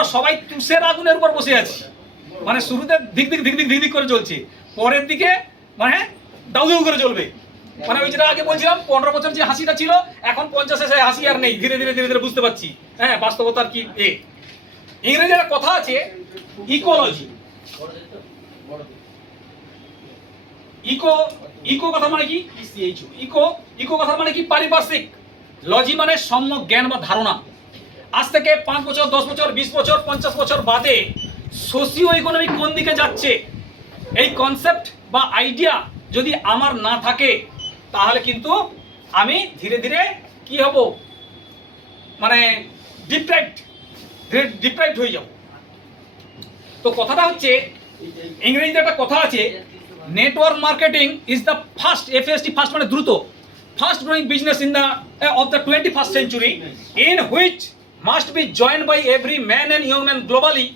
আমরা সবাই তুষের আগুনের উপর বসে আছি, মানে শুরুতে ধিক ধিক ধিক ধিক ধিক ধিক করে চলছে, পরের দিকে মানে দাউ দাউ করে চলবে। মানে ওই যেটা আগে বলছিলাম 15 বছর যে হাসিটা ছিল, এখন 50 এসে হাসি আর নেই, ধীরে ধীরে ধীরে ধীরে বুঝতে পারছি হ্যাঁ বাস্তবতার কি। ইংরেজির একটা কথা আছে ইকোলজি, ইকো ইকো কথা মানে কি, ইকো ইকো কথা মানে কি পারিপার্শ্বিক, লজি মানে সম্যক জ্ঞান বা ধারণা। আজ থেকে 5 বছর 10 বছর 20 বছর 50 বছর বাদে সোশিও ইকোনমিক কোন দিকে যাচ্ছে এই কনসেপ্ট বা আইডিয়া যদি আমার না থাকে, তাহলে কিন্তু আমি ধীরে ধীরে কি হব, মানে ডিপ্রাইভড হয়ে যাব। তো কথাটা হচ্ছে ইংরেজিতে একটা কথা আছে, network marketing is the first, FAST first মানে দ্রুত, first growing business in the of the 21st century, in which must be joined by every man and woman globally,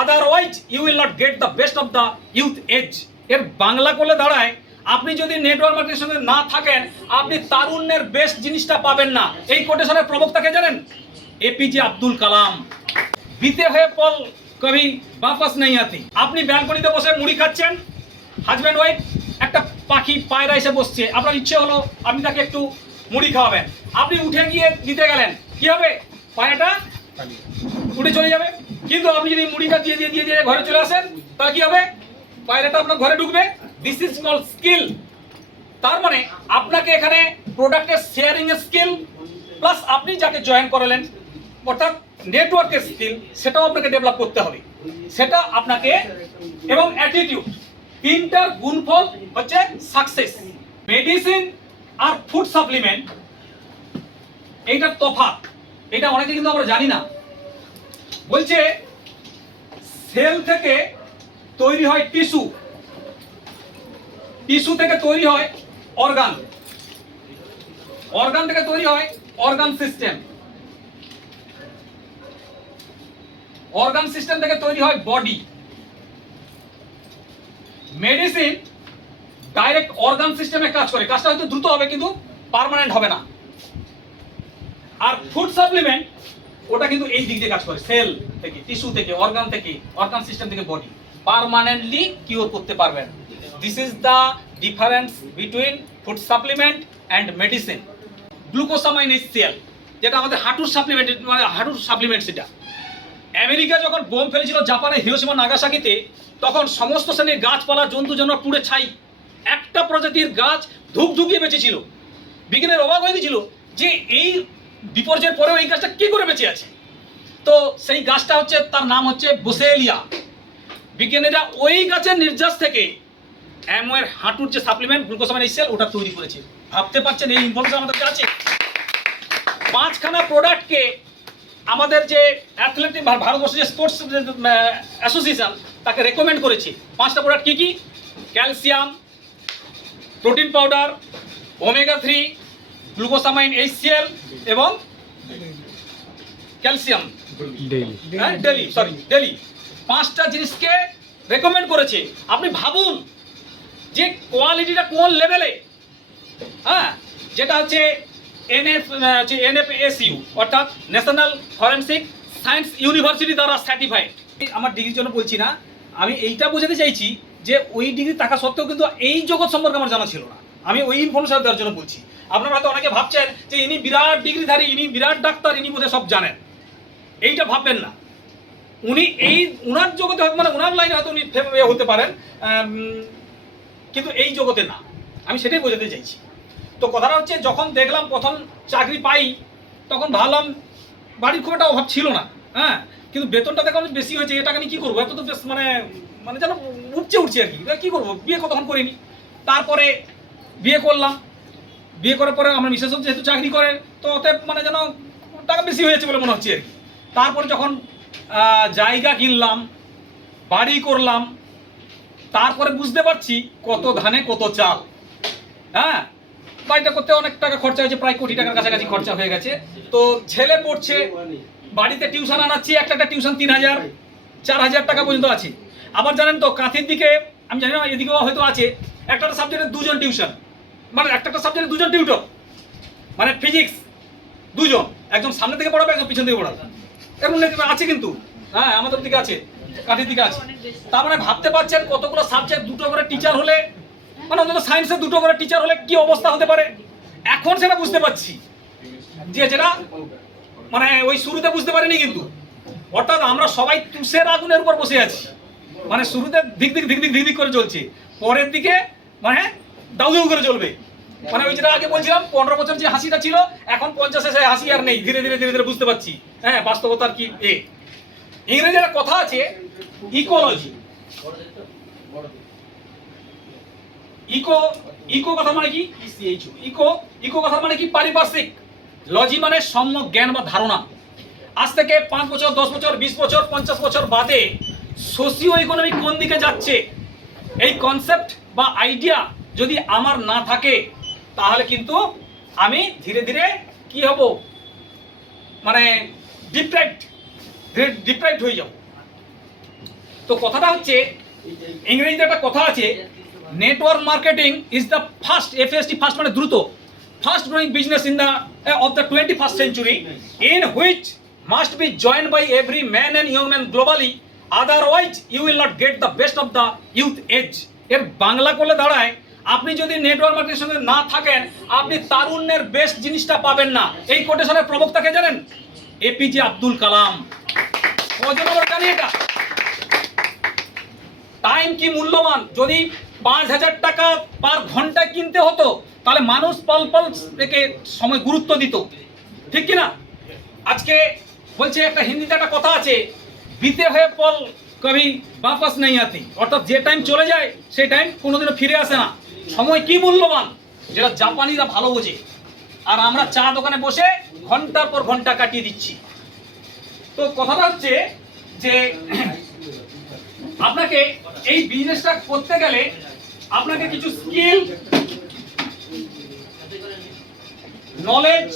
otherwise you will not get the best of the youth age। এর বাংলা করলে দাঁড়ায়, আপনি যদি network marketing সঙ্গে না থাকেন, আপনি তারুণ্যের বেস্ট জিনিসটা পাবেন না। এই কোটেশনের প্রবক্তাকে জানেন? APJ আব্দুল কালাম। বিতে হয়ে পল কবি বাপাস নেই আতি। আপনি ব্যালকনিতে বসে মুড়ি খাচ্ছেন, হাজব্যান্ড ওয়াইফ, একটা পাখি পায়রা এসে বসছে, আপনার ইচ্ছে হলো আপনি তাকে একটু মুড়ি খাওয়াবেন, আপনি উঠে গিয়ে দিতে গেলেন, কি হবে? পায়রাটা উঠে চলে যাবে। কিন্তু আপনি যদি মুড়িটা দিয়ে দিয়ে দিয়ে দিয়ে ঘরে চলে আসেন, তাহলে কি হবে? পায়রাটা আপনার ঘরে ঢুকবে। This is called skill. তার মানে আপনাকে এখানে প্রোডাক্টের শেয়ারিং এর স্কিল প্লাস আপনি যাকে জয়েন করালেন অর্থাৎ নেটওয়ার্কের স্কিল, সেটাও আপনাকে ডেভেলপ করতে হবে, সেটা আপনাকে, এবং অ্যাটিটিউড, তিনটার গুণফল হচ্ছে সাকসেস। মেডিসিন আর ফুড সাপ্লিমেন্ট এইটার তফাৎ, এটা অনেকে কিন্তু আমরা জানি না। বলছে সেল থেকে তৈরি হয় টিস্যু, টিস্যু থেকে তৈরি হয় অর্গান, অর্গান থেকে তৈরি হয় অর্গান সিস্টেম, অর্গান সিস্টেম থেকে তৈরি হয় বডি। মেডিসিন ডাইরেক্ট অর্গান সিস্টেমে কাজ করে, কাজটা হয়তো দ্রুত হবে কিন্তু পার্মানেন্ট হবে না। আর ফুড সাপ্লিমেন্ট ওটা কিন্তু এই দিক দিয়ে কাজ করে, সেল থেকে, টিস্যু থেকে, অর্গান থেকে, অর্গান সিস্টেম থেকে বডি, পার্মানেন্টলি কিওর করতে পারবেন। This is the difference between food supplement and medicine. Glucosamine HCl যেটা আমাদের হাঁটুর সাপ্লিমেন্ট, মানে হাঁটুর সাপ্লিমেন্ট, সেটা আমেরিকা যখন বোম ফেলেছিল জাপানের হিরোশিমা নাগাসাকিতে, তখন সমস্ত শ্রেণীর গাছপালা জন্তু জানোয়ার পুড়ে ছাই, একটা প্রজাতির গাছ ধুকধুকিয়ে বেঁচেছিল। বিজ্ঞানের অবাক হয়ে গেছিল যে এই বিপর্যয়ের পরেও এই গাছটা কি করে বেঁচে আছে। তো সেই গাছটা হচ্ছে, তার নাম হচ্ছে বোসেলিয়া। বিজ্ঞানীরা ওই গাছের নির্যাস থেকে অ্যামওয়ের হাঁটুর যে সাপ্লিমেন্ট গ্লুকোসামাইন HCl ওটা তৈরি করেছে। ভাবতে পারছেন এই ইনফরমেশন আমাদের কাছে আছে। 5খানা প্রোডাক্টকে আমাদের যে অ্যাথলেটিক ভারতবর্ষের যে স্পোর্টস অ্যাসোসিয়েশন তাকে রেকমেন্ড করেছে। 5টা প্রোডাক্ট কি কি? Calcium, protein powder, omega 3, glucosamine HCl এবং ক্যালসিয়াম ডেলি, 5টা জিনিসকে রেকমেন্ড করেছে। আপনি ভাবুন যে কোয়ালিটিটা কোন লেভেলে। হ্যাঁ, যেটা হচ্ছে NFSU অর্থাৎ ন্যাশনাল ফরেনসিক সায়েন্স ইউনিভার্সিটি দ্বারা সার্টিফাইড। আমার ডিগ্রির জন্য বলছি না, আমি এইটা বোঝাতে চাইছি যে ওই ডিগ্রি থাকা সত্ত্বেও কিন্তু এই জগৎ সম্পর্কে আমার জানা ছিল না। আমি ওই ইনফরমেশন দেওয়ার জন্য বলছি। আপনারা হয়তো অনেকে ভাবছেন যে ইনি বিরাট ডিগ্রিধারী, ইনি বিরাট ডাক্তার, ইনি বোধহয় সব জানেন, এইটা ভাববেন না। উনি এই উনার জগতে মানে উনার লাইনে হয়তো উনি হতে পারেন, কিন্তু এই জগতে না। আমি সেটাই বোঝাতে চাইছি। তো কথাটা হচ্ছে, যখন দেখলাম প্রথম চাকরি পাই, তখন ভাবলাম বাড়ির খুব একটা অভাব ছিল না, হ্যাঁ, কিন্তু বেতনটা দেখলাম বেশি হয়েছে, এ টাকা নিয়ে কী করবো, এত তো বেশ মানে মানে যেন উঠছে আর কি, কী করবো, বিয়ে কতক্ষণ করিনি। তারপরে বিয়ে করলাম, বিয়ে করার পরে আমার মিসেস যেহেতু চাকরি করে, তো ওতে মানে যেন টাকা বেশি হয়েছে বলে মনে হচ্ছে আর কি। তারপরে যখন জায়গা কিনলাম, বাড়ি করলাম, তারপরে বুঝতে পারছি কত ধানে কত চাল। হ্যাঁ, বাড়িটা করতে অনেক টাকা খরচা হয়েছে, প্রায় কোটি টাকার কাছাকাছি খরচা হয়ে গেছে। তো ছেলে পড়ছে, বাড়িতে টিউশন আনাচ্ছি, একটা টিউশন 3000 4000 টাকা পর্যন্ত আছে। আবার জানেন তো কাঁথির দিকে, আমি জানি না এদিকেও হয়তো আছে, একটা সাবজেক্টে 2জন টিউশন, মানে একটা সাবজেক্টে 2জন টিউটর, মানে ফিজিক্স 2জন, একজন সামনে থেকে পড়াবে, একজন পিছন থেকে পড়াবে, এরকম আছে কিন্তু। হ্যাঁ আমাদের দিকে আছে, কাঠির দিকে আছে। তার মানে ভাবতে পারছেন কতগুলো সাবজেক্ট দুটো করে টিচার হলে, মানে অন্তত সায়েন্সের দুটো করে টিচার হলে কি অবস্থা হতে পারে। এখন সেটা বুঝতে পারছি, যেটা মানে ওই শুরুতে বুঝতে পারিনি কিন্তু। অর্থাৎ আমরা সবাই তুষের আগুনের উপর বসে আছি, মানে শুরুতে দিক দিক দিক দিক দিক দিক করে চলছে, পরের দিকে মানে দাউ দাউ করে চলবে। মানে ওই যেটা আগে বলছিলাম 15 বছর যে হাসিটা ছিল, এখন 50 এসে হাসি আর নেই, ধীরে ধীরে ধীরে ধীরে বুঝতে পারছি হ্যাঁ বাস্তবতার কি। ইংরেজি একটা কথা আছে ইকোলজি, ইকো ইকো কথা মানে কি, ইকো ইকো কথা মানে কি পারিপার্শ্বিক, লজি মানে সম্যক জ্ঞান বা ধারণা। আজ থেকে 5 বছর 10 বছর 20 বছর 50 বছর বাদে সোশিও ইকোনমিক কোন দিকে যাচ্ছে এই কনসেপ্ট বা আইডিয়া যদি আমার না থাকে, তাহলে কিন্তু আমি ধীরে ধীরে কি হব, মানে ডিপ্রাইভড হয়ে যাব। তো কথাটা হচ্ছে ইংরেজিতে একটা কথা আছে network marketing is the first, FST first মানে দ্রুত, first growing business in the of the 21st century, in which must be joined by every man and young man globally, otherwise you will not get the best of the youth age. এর বাংলা করলে দাঁড়ায়, আপনি যদি network marketing সঙ্গে না থাকেন, আপনি তারুণ্যের বেস্ট জিনিসটা পাবেন না। এই কোটেশনের প্রবক্তাকে জানেন? এপিজে আব্দুল কালাম। কজন আবার জানি এটা? টাইম কি মূল্যবান, যদি 5,000 টাকা পার ঘন্টায় কিনতে হতো, তাহলে মানুষ পল পল রেখে সময় গুরুত্ব দিত, ঠিক কিনা? আজকে বলছে একটা হিন্দিতে একটা কথা আছে, বিতে হয়ে পল কবি বাপাস নেই আতি, অর্থাৎ যে টাইম চলে যায় সেই টাইম কোনোদিনও ফিরে আসে না। সময় কি মূল্যবান, যেটা জাপানিরা ভালো বোঝে, আর আমরা চা দোকানে বসে ঘন্টার পর ঘন্টা কাটিয়ে দিচ্ছি। তো কথাটা হচ্ছে যে আপনাকে এই বিজনেসটা করতে গেলে আপনাকে কিছু স্কিল, নলেজ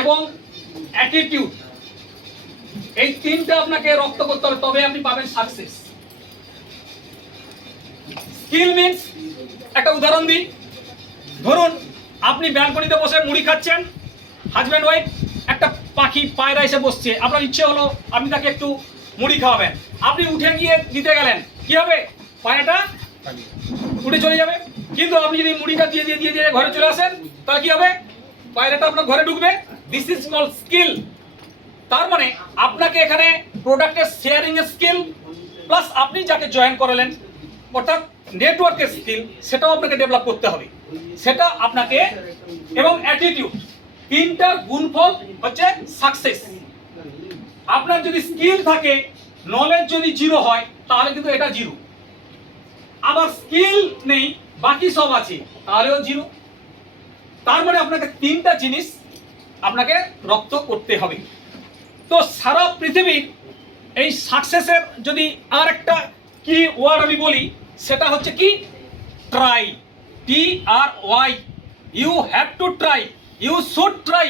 এবং অ্যাটিটিউড, এই তিনটা আপনাকে রপ্ত করতে হবে, তবে আপনি পাবেন সাকসেস। স্কিল মিন্স, একটা উদাহরণ দিই, ধরুন আপনি ব্যালকনিতে বসে মুড়ি খাচ্ছেন, হাজব্যান্ড ওয়াইফ, একটা পাখি পায়রা এসে বসছে, আপনার ইচ্ছে হলো আপনি তাকে একটু মুড়ি খাওয়াবেন, আপনি উঠে গিয়ে দিতে গেলেন, কি হবে? পায়রাটা উঠে চলে যাবে। কিন্তু আপনি যদি মুড়িটা দিয়ে দিয়ে দিয়ে দিয়ে ঘরে চলে আসেন, তাহলে কি হবে? পায়রাটা আপনার ঘরে ঢুকবে। This is called skill. তার মানে আপনাকে এখানে প্রোডাক্টের শেয়ারিং এর স্কিল, প্লাস আপনি যাকে জয়েন করালেন অর্থাৎ নেটওয়ার্কের স্কিল, সেটাও আপনাকে ডেভেলপ করতে হবে, সেটা আপনাকে, এবং অ্যাটিটিউড, তিনটার গুণফল হচ্ছে সাকসেস। আপনার যদি স্কিল থাকে, নলেজ যদি জিরো হয়, তাহলে কিন্তু এটা জিরো। আবার স্কিল নেই, বাকি সব আছে, তাহলেও জিরো। তার মানে আপনাকে তিনটা জিনিস আপনাকে রপ্ত করতে হবে। তো সারা পৃথিবীর এই সাকসেসের যদি আর একটা কি ওয়ার্ড আমি বলি, সেটা হচ্ছে কি? Try, TRY। You have to try, you should try.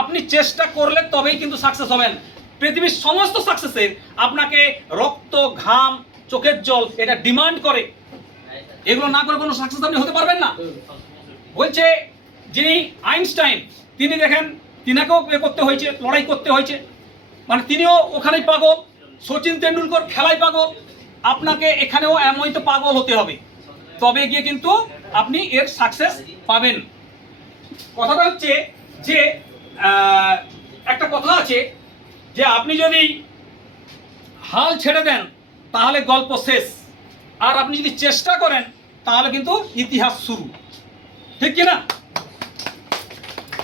আপনি চেষ্টা করলে তবেই কিন্তু সাকসেস হবেন। পৃথিবীর সমস্ত সাকসেসের আপনাকে রক্ত, ঘাম, চোখের জল এটা ডিমান্ড করে। এগুলো না করে কোনো সাকসেস আপনি হতে পারবেন না। বলছে যিনি আইনস্টাইন, তিনি দেখেন তিনাকেও করতে হয়েছে, লড়াই করতে হয়েছে, মানে তিনিও ওখানেই পাগল। সচিন তেন্ডুলকর খেলায় পাগল। আপনাকে এখানেও এমনই তো পাগল হতে হবে, তবে গিয়ে কিন্তু আপনি এর সাকসেস পাবেন। কথাটা হচ্ছে যে একটা কথা আছে যে আপনি যদি হাল ছেড়ে দেন তাহলে গল্প শেষ, আর আপনি যদি চেষ্টা করেন তাহলে কিন্তু ইতিহাস শুরু, ঠিক কিনা?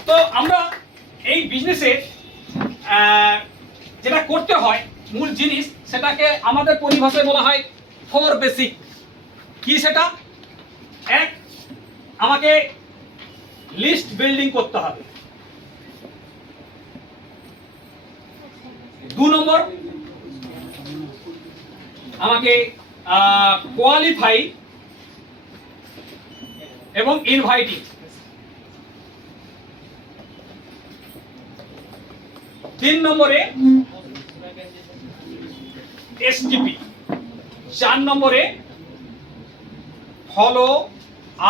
তো আমরা এই বিজনেসে যেটা করতে হয়, মূল জিনিস, সেটাকে আমাদের পরিভাষায় বলা হয় 4 বেসিক। কি সেটা? এক, আমাকে লিস্ট বিল্ডিং করতে হবে। 2 নম্বর, আমাকে কোয়ালিফাই এবং ইনভাইটিং। 3 নম্বরে STP। 4 নম্বরে follow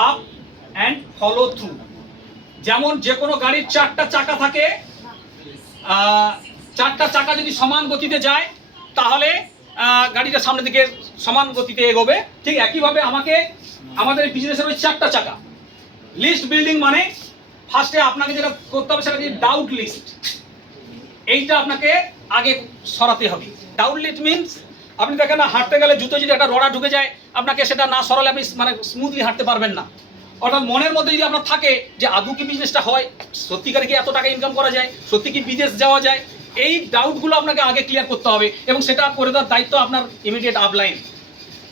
up and follow through. যেমন যে কোনো গাড়ির 4টা চাকা থাকে, চারটা চাকা যদি সমান গতিতে যায় তাহলে গাড়িটা সামনের দিকে সমান গতিতে এগোবে। ঠিক একইভাবে আমাদের বিজনেসের ওই চারটা চাকা। লিস্ট বিল্ডিং মানে ফার্স্টে আপনাকে যেটা করতে হবে সেটা কি ডাউট লিস্ট, এইটা আপনাকে আগে সরাতে হবে। ডাউট লিস্ট মিনস আপনি দেখেন না, হাঁটতে গেলে জুতো যদি একটা রড়া ঢুকে যায়, আপনাকে সেটা না সরালে আপনি মানে স্মুথলি হাঁটতে পারবেন না। অর্থাৎ মনের মধ্যে যদি আপনার থাকে যে আদৌ কি বিজনেসটা হয়, সত্যিকারে কি এত টাকা ইনকাম করা যায়, সত্যি কি বিদেশ যাওয়া যায়, এই ডাউটগুলো আপনাকে আগে ক্লিয়ার করতে হবে এবং সেটা করে দেওয়ার দায়িত্ব আপনার ইমিডিয়েট আপলাইন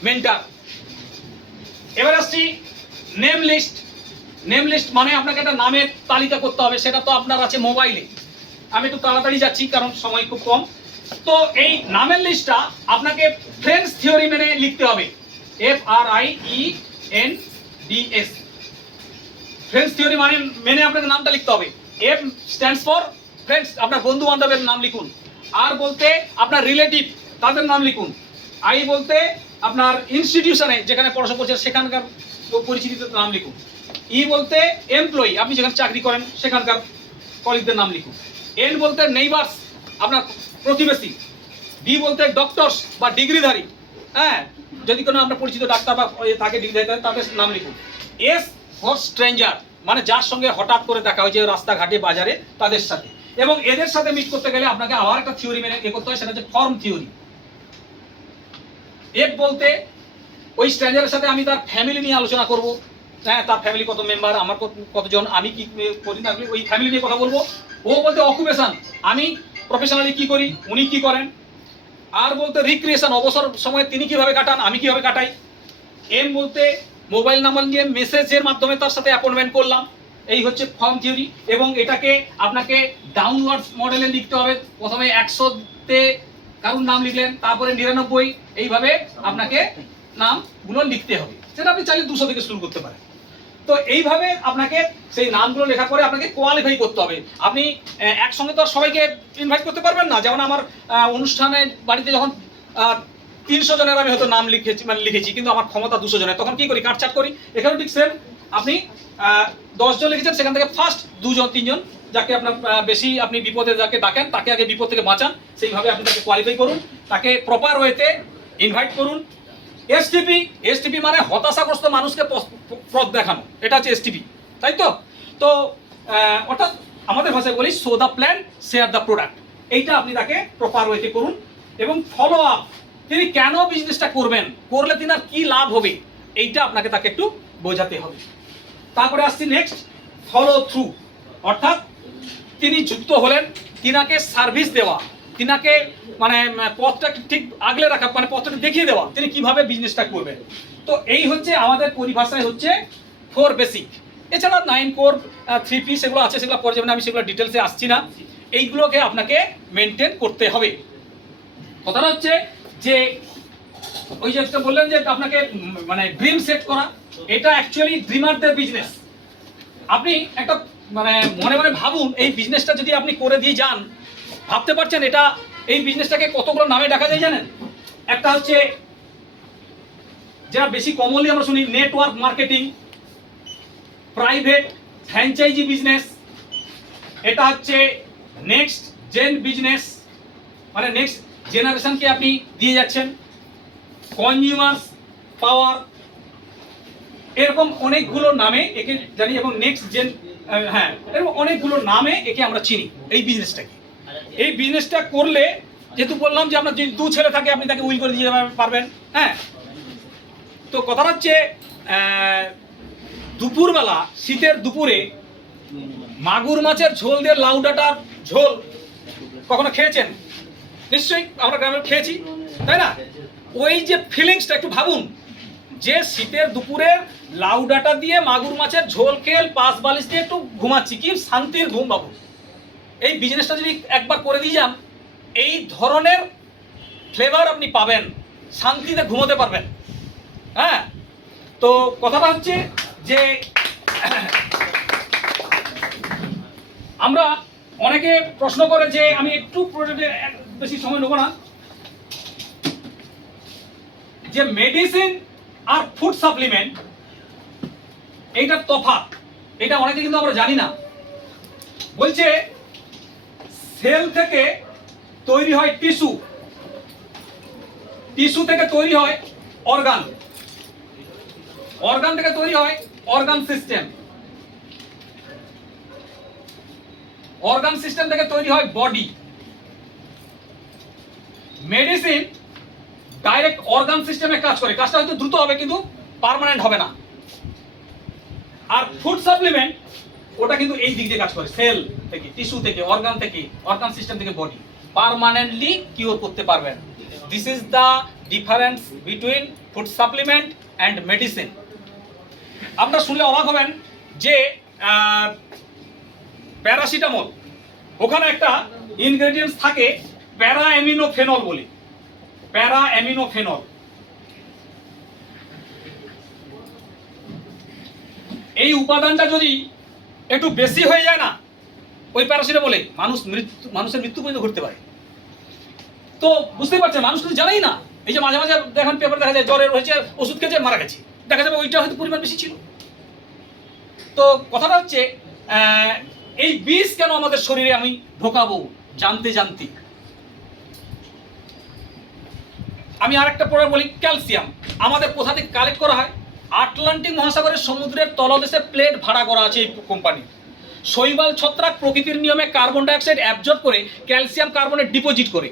মেন্টার। এবার আসছি নেম লিস্ট। নেম লিস্ট মানে আপনাকে একটা নামের তালিকা করতে হবে, সেটা তো আপনার আছে মোবাইলে। আমি একটু তাড়াতাড়ি যাচ্ছি কারণ সময় খুব কম। তো এই নামের লিস্টটা আপনাকে ফ্রেন্ডস থিওরি মেনে লিখতে হবে, FRIENDS। ফ্রেন্ডস থিওরি মানে মেনে আপনাকে নামটা লিখতে হবে। এফ স্ট্যান্ডস ফর ফ্রেন্ডস, আপনার বন্ধু বান্ধবের নাম লিখুন। আর বলতে আপনার রিলেটিভ, তাদের নাম লিখুন। আই বলতে আপনার ইনস্টিটিউশনে যেখানে পড়াশোনা করছেন সেখানকার পরিচিতিদের নাম লিখুন। ই বলতে এমপ্লয়ি, আপনি যেখানে চাকরি করেন সেখানকার কলিগদের নাম লিখুন। এন বলতে নেইবার্স, আপনার প্রতিবেশী। ডি বলতে ডক্টরস বা ডিগ্রিধারী, হ্যাঁ, যদি কোনো আপনার পরিচিত ডাক্তার বা তাকে ডিগ্রিধারী তাদের নাম লিখুন। এস ফর স্ট্রেঞ্জার, মানে যার সঙ্গে হঠাৎ করে দেখা হয়েছে রাস্তাঘাটে বাজারে তাদের সাথে, এবং এদের সাথে মিট করতে গেলে আপনাকে আবার একটা থিওরি মেনে করতে হয়, সেটা হচ্ছে ফর্ম থিওরি। এফ বলতে ওই স্ট্রেঞ্জারের সাথে আমি তার ফ্যামিলি নিয়ে আলোচনা করব, হ্যাঁ, তার ফ্যামিলি কত মেম্বার, আমার কতজন, আমি কি করি না ওই ফ্যামিলি নিয়ে কথা বলবো। ও বলতে অকুপেশন, আমি প্রফেশনালি কি করি, উনি কি করেন। আর বলতে রিক্রিয়েশন, অবসর সময়ে তিনি কিভাবে কাটান, আমি কিভাবে কাটাই। এম বলতে মোবাইল নাম্বার নিয়ে মেসেজের মাধ্যমে তার সাথে অ্যাপয়েন্টমেন্ট করলাম। এই হচ্ছে ফর্ম থিওরি, এবং এটাকে আপনাকে ডাউনওয়ার্ডস মডেলে লিখতে হবে। প্রথমে 100তে কারুর নাম লিখলেন, তারপরে 99, এইভাবে আপনাকে নামগুলো লিখতে হবে। সেটা আপনি চাইলে 200 থেকে শুরু করতে পারেন। তো এইভাবে আপনাকে সেই নামগুলো লেখার পরে আপনাকে কোয়ালিফাই করতে হবে। আপনি একসঙ্গে তো আর সবাইকে ইনভাইট করতে পারবেন না। যেমন আমার অনুষ্ঠানে বাড়িতে যখন 300 জনের আমি হয়তো নাম লিখেছি, কিন্তু আমার ক্ষমতা 200 জনের, তখন কি করি, কাটছাট করি। এখানেও ঠিক সেম, আপনি 10 জন লিখেছেন, সেখান থেকে ফার্স্ট 2 জন 3 জন যাকে আপনার বেশি আপনি বিপদে যাকে ডাকেন তাকে আগে বিপদ থেকে বাঁচান, সেইভাবে আপনি তাকে কোয়ালিফাই করুন, তাকে প্রপার ওয়েতে ইনভাইট করুন। এসটিপি মানে হতাশাগ্রস্ত মানুষকে পথ দেখানো, এটা হচ্ছে এসটিপি, তাই তো। তো অর্থাৎ আমাদের ভাষায় বলি show the plan share the product, এইটা আপনি তাকে প্রপার ওয়েতে করুন। এবং ফলো আপ, তিনি কেন বিজনেসটা করবেন, করলে তিনার কি লাভ হবে, এইটা আপনাকে তাকে একটু বোঝাতে হবে। তারপরে আসছি নেক্সট, ফলো থ্রু, অর্থাৎ তিনি যুক্ত হলেন, তিনাকে সার্ভিস দেওয়া, তিনাকে মানে পথটা ঠিক আগলে রাখা, মানে পথটা দেখিয়ে দেওয়া তিনি কিভাবে বিজনেসটা করবেন। তো এই হচ্ছে আমাদের পরিভাষায় হচ্ছে 4 বেসিক। এছাড়া 9 কোর 3 পিস এগুলো আছে, সেগুলো পরে যাবেন, আমি সেগুলো ডিটেলসে আসছি না। এইগুলোকে আপনাকে মেনটেন করতে হবে। কথাটা হচ্ছে যে ওই যে বললেন যে আপনাকে মানে ড্রিম সেট করা, এটা অ্যাকচুয়ালি ড্রিমারদের বিজনেস। আপনি একটা মানে মনে মনে ভাবুন, এই বিজনেসটা যদি আপনি করে দিয়ে যান, ভাবতে পারছেন এটা, এই বিজনেসটাকে কতগুলো নামে ডাকা যায় জানেন? একটা হচ্ছে যেটা বেশি কমনলি আমরা শুনি, network marketing, private franchise business, এটা হচ্ছে নেক্সট জেন বিজনেস, মানে নেক্সট জেনারেশনকে আপনি দিয়ে যাচ্ছেন, কনজিউমার্স পাওয়ার, এরকম অনেকগুলো নামে একে জানি, এবং নেক্সট জেন, হ্যাঁ, এরকম অনেকগুলো নামে একে আমরা চিনি এই বিজনেসটাকে। এই বিজনেসটা করলে, যেহেতু বললাম যে আপনার যদি 2 ছেলে থাকে আপনি তাকে উইল করে দিয়ে পারবেন, হ্যাঁ। তো কথা হচ্ছে দুপুরবেলা, শীতের দুপুরে মাগুর মাছের ঝোল দিয়ে লাউ ডাঁটার ঝোল কখনো খেয়েছেন? নিশ্চয়ই আমরা গ্রামে খেয়েছি, তাই না? ওই যে ফিলিংসটা একটু ভাবুন, যে শীতের দুপুরে লাউ ডাঁটা দিয়ে মাগুর মাছের ঝোল খেল, পাশ বালিশ দিয়ে একটু ঘুমাচ্ছি, কি শান্তির ঘুম বাবু। এই বিজনেসটা যদি একবার করে দিয়ে যান, এই ধরনের ফ্লেভার আপনি পাবেন, শান্তিতে ঘুমোতে পারবেন, হ্যাঁ। তো কথাটা হচ্ছে যে আমরা অনেকে প্রশ্ন করে যে, আমি একটু বেশি সময় নেব না, যে মেডিসিন আর ফুড সাপ্লিমেন্ট এইটার তফাৎ, এটা অনেকে কিন্তু আমরা জানি না। বলছে সেল থেকে তৈরি হয় টিস্যু, টিস্যু থেকে তৈরি হয় অর্গান, অর্গান থেকে তৈরি হয় অর্গান সিস্টেম, অর্গান সিস্টেম থেকে তৈরি হয় বডি। মেডিসিন ডাইরেক্ট অর্গান সিস্টেমে কাজ করে, কাজটা হয়তো দ্রুত হবে কিন্তু পার্মানেন্ট হবে না। আর ফুড সাপ্লিমেন্ট ওটা কিন্তু এই দিক দিয়ে কাজ করে, সেল থেকে, টিস্যু থেকে, অর্গান থেকে, অর্গান সিস্টেম থেকে বডি, পার্মানেন্টলি কিওর করতে পারবেন। This is the difference between food supplement and medicine. আপনারা শুনলে অবাক হবেন যে প্যারাসিটামল, ওখানে একটা ইনগ্রেডিয়েন্টস থাকে প্যারা অ্যামিনোফেনল বলে, প্যারা অ্যামিনোফেনল। এই উপাদানটা যদি একটু বেশি হয়ে যায় না ওই প্যারাসিটামলে, মানুষের মৃত্যু পর্যন্ত ঘটতে পারে। তো বুঝতেই পারছেন, মানুষ কিন্তু জানেই না। এই যে মাঝে মাঝে দেখেন পেপার দেখা যায় জ্বরের হয়েছে, ওষুধ খেয়েছে মারা গেছে, দেখা যাবে ওইটা হয়তো পরিমাণ বেশি ছিল। তো কথাটা হচ্ছে এই বিষ কেন আমাদের শরীরে আমি ঢোকাবো জানতে জানতে। আমি আরেকটা পরে বলি, ক্যালসিয়াম আমাদের কোথা থেকে কালেক্ট করা হয়? আটলান্টিক মহাসাগরের সমুদ্রের তলদেশে প্লেট ভাড়া করা আছে এই কোম্পানি। শৈবাল ছত্রাক প্রকৃতির নিয়মে কার্বন ডাইঅক্সাইড অ্যাবজর্ব করে ক্যালসিয়াম কার্বনেট ডিপোজিট করে,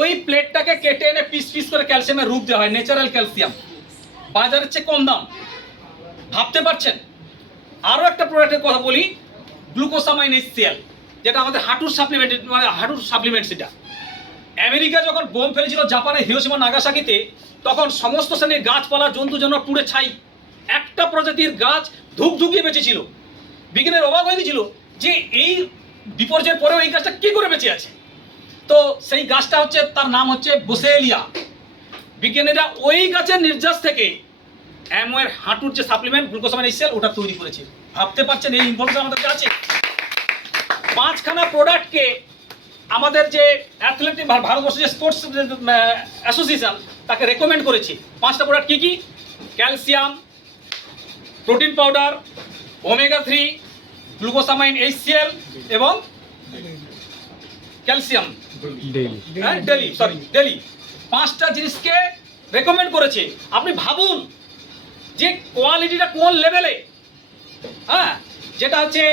ওই প্লেটটাকে কেটে এনে পিস পিস করে ক্যালসিয়ামের রূপ দেওয়া হয়, ন্যাচারাল ক্যালসিয়াম, বাজারের চেয়ে কম দাম। ভাবতে পারছেন? আরও একটা প্রোডাক্টের কথা বলি, গ্লুকোসামাইন HCl, যেটা আমাদের হাঁটুর সাপ্লিমেন্ট, মানে হাঁটুর সাপ্লিমেন্ট। সেটা আমেরিকা যখন বোম ফেলেছিল জাপানে হিরোশিমা নাগাসাকিতে, তখন সমস্ত শ্রেণীর গাছপালা জন্তু জানোয়ার পুড়ে ছাই, একটা প্রজাতির গাছ ধুকধুকিয়ে বেঁচেছিল। বিজ্ঞানের অবাক হয়ে গেছিল যে এই বিপর্যয়ের পরেও এই গাছটা কি করে বেঁচে আছে। তো সেই গাছটা হচ্ছে, তার নাম হচ্ছে বোসেলিয়া। বিজ্ঞানীরা ওই গাছের নির্যাস থেকে অ্যামওয়ের হাঁটুর যে সাপ্লিমেন্ট গ্লুকোসামাইন HCl ওটা তৈরি করেছে। ভাবতে পারছেন এই ইনফরমেশন আমাদের কাছে আছে। 5খানা প্রোডাক্টকে আমাদের যে অ্যাথলেটিক ভারতবর্ষ যে স্পোর্টস অ্যাসোসিয়েশন তাকে রেকমেন্ড করেছে। 5টা প্রোডাক্ট কি কি? Calcium, protein powder, omega 3, glucosamine HCl এবং ক্যালসিয়াম ডেলি। 5টা জিনিসকে রেকমেন্ড করেছে। আপনি ভাবুন যে কোয়ালিটিটা কোন লেভেলে। হ্যাঁ, যেটা হচ্ছে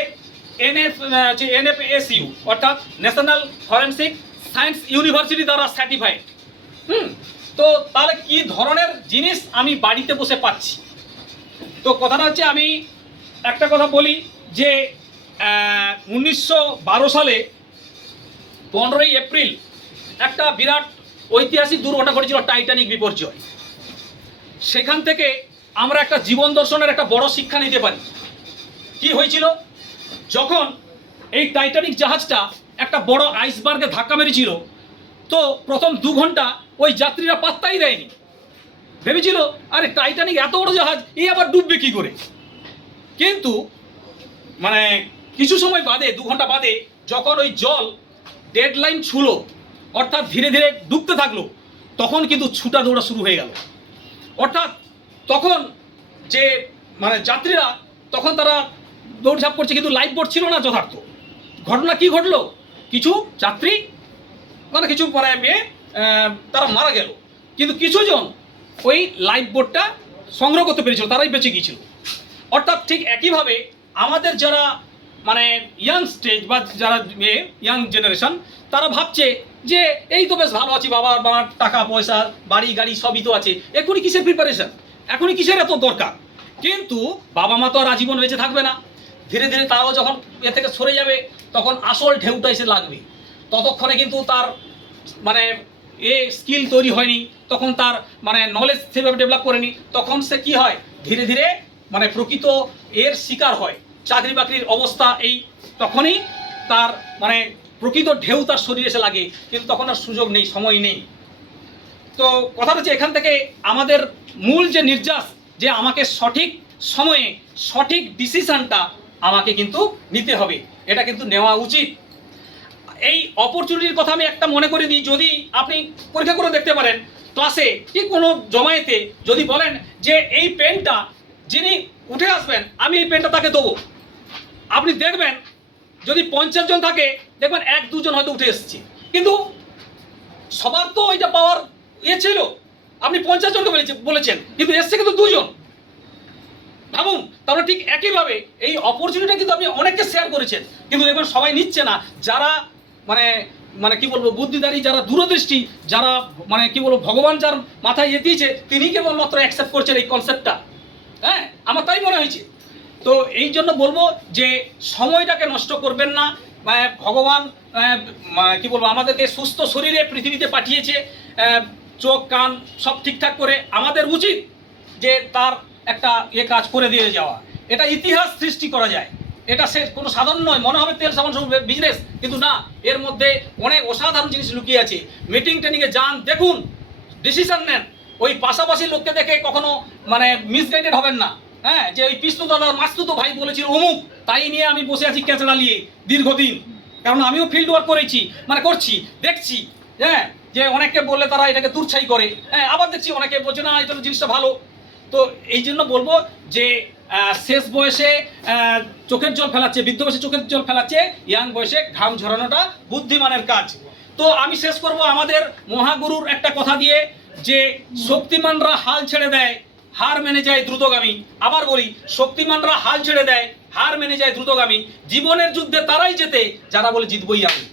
NFSU অর্থাৎ ন্যাশনাল ফরেনসিক সায়েন্স ইউনিভার্সিটি দ্বারা সার্টিফাইড। তো তাহলে কি ধরনের জিনিস আমি বাড়িতে বসে পাচ্ছি। তো কথাটা হচ্ছে, আমি একটা কথা বলি যে 1912 সালে 15ই এপ্রিল একটা বিরাট ঐতিহাসিক দুর্ঘটনা ঘটেছিল, টাইটানিক বিপর্যয়। সেখান থেকে আমরা একটা জীবন দর্শনের একটা বড় শিক্ষা নিতে পারি। কি হয়েছিল? যখন এই টাইটানিক জাহাজটা একটা বড় আইসবার্গে ধাক্কা মেরেছিল, তো প্রথম 2 ঘন্টা ওই যাত্রীরা পাত্তাই দেয়নি। ভেবেছিল আরে টাইটানিক এত বড় জাহাজ, এই আবার ডুববে কি করে। কিন্তু মানে কিছু সময় বাদে, 2 ঘন্টা বাদে, যখন ওই জল ডেডলাইন ছুলো, অর্থাৎ ধীরে ধীরে ডুবতে থাকলো, তখন কিন্তু ছুটা দৌড়া শুরু হয়ে গেল। অর্থাৎ তখন যে মানে যাত্রীরা, তখন তারা দৌড়ঝাঁপ করছে, কিন্তু লাইফ বোট ছিল না যথার্থ। ঘটনা কি ঘটলো? কিছু যাত্রী কিছু মেয়ে তারা মারা গেল, কিন্তু কিছুজন ওই লাইফ বোটটা সংগ্রহ করতে পেরেছিল, তারাই বেঁচে গিয়েছিল। অর্থাৎ ঠিক একইভাবে আমাদের যারা ইয়াং স্টেজ বা যারা ইয়াং জেনারেশন, তারা ভাবছে যে এই তো বেশ ভালো আছি, বাবার টাকা পয়সা বাড়ি গাড়ি সবই তো আছে, এখনই কিসের প্রিপারেশন, এখনই কিসের এত দরকার। কিন্তু বাবা মা তো আর আজীবন বেঁচে থাকবে না। ধীরে ধীরে তারাও যখন এ থেকে সরে যাবে, তখন আসল ঢেউটা এসে লাগবে। ততক্ষণে কিন্তু তার স্কিল তৈরি হয়নি, তখন তার নলেজ সেভাবে ডেভেলপ করেনি। তখন সে কি হয়, ধীরে ধীরে প্রকৃত এর শিকার হয়। চাকরি বাকরির অবস্থা এই, তখনই তার প্রকৃত ঢেউ তার শরীরে এসে লাগে, কিন্তু তখন আর সুযোগ নেই, সময় নেই। তো কথাটা হচ্ছে, এখান থেকে আমাদের মূল যে নির্যাস, যে আমাকে সঠিক সময়ে সঠিক ডিসিশনটা আমাকে কিন্তু নিতে হবে, এটা কিন্তু নেওয়া উচিত। এই অপরচুনিটির কথা আমি একটা মনে করে দিই। যদি আপনি পরীক্ষা করে দেখতে পারেন, ক্লাসে কি কোনো জমায়েতে যদি বলেন যে এই পেনটা যিনি উঠে আসবেন, আমি এই পেনটা তাকে দেবো, আপনি দেখবেন যদি 50 জন থাকে, দেখবেন 1-2 জন হয়তো উঠে এসেছে, কিন্তু সবার তো ওইটা পাওয়ার ছিল, আপনি 50 জনকে বলেছেন, কিন্তু এসছে কিন্তু 2 জন। ভাবুন, তাহলে ঠিক একইভাবে এই অপরচুনিটি কিন্তু আপনি অনেককে শেয়ার করেছেন, কিন্তু দেখবেন সবাই নিচ্ছে না। যারা মানে মানে কি বলবো, বুদ্ধিদারী, যারা দূরদৃষ্টি, যারা মানে কি বলবো, ভগবান যার মাথায় দিয়েছে, তিনি কেবলমাত্র অ্যাকসেপ্ট করছেন এই কনসেপ্টটা। হ্যাঁ, আমার তাই মনে হয়েছে। তো এই জন্য বলবো যে সময়টাকে নষ্ট করবেন না। ভগবান কি বলবো, আমাদেরকে সুস্থ শরীরে পৃথিবীতে পাঠিয়েছে, চোখ কান সব ঠিকঠাক করে, আমাদের উচিত যে তার একটা কাজ করে দিয়ে যাওয়া। এটা ইতিহাস সৃষ্টি করা যায়, এটা সে কোনো সাধারণ নয়। মনে হবে তেল সাবান বিজনেস, কিন্তু না, এর মধ্যে অনেক অসাধারণ জিনিস লুকিয়ে আছে। মিটিং টেনিংয়ে যান, দেখুন, ডিসিশন নেন। ওই পাশাপাশি লোককে দেখে কখনো মানে মিসগাইডেড হবেন না। হ্যাঁ, যে ওই পিস্তু দাদার মাস্তুতো ভাই বলেছিল অমুক, তাই নিয়ে আমি বসে আছি ক্যাঁচড়া নিয়ে দীর্ঘদিন। কারণ আমিও ফিল্ড ওয়ার্ক করেছি, মানে করছি, দেখছি। হ্যাঁ, যে অনেককে বললে তারা এটাকে তুচ্ছাই করে। হ্যাঁ, আবার দেখছি অনেকে বলছে না, এটা জিনিসটা ভালো। তো এই জন্য বলবো যে শেষ বয়সে চোখের জল ফেলাচ্ছে, বৃদ্ধ বয়সে চোখের জল ফেলাচ্ছে, ইয়াং বয়সে ঘাম ঝরানোটা বুদ্ধিমানের কাজ। তো আমি শেষ করব আমাদের মহাগুরুর একটা কথা দিয়ে, যে শক্তিমানরা হাল ছেড়ে দেয়, হার মেনে যায় দ্রুতগামী। আবার বলি, শক্তিমানরা হাল ছেড়ে দেয়, হার মেনে যায় দ্রুতগামী। জীবনের যুদ্ধে তারাই জেতে যারা বলে জিতবই আমি।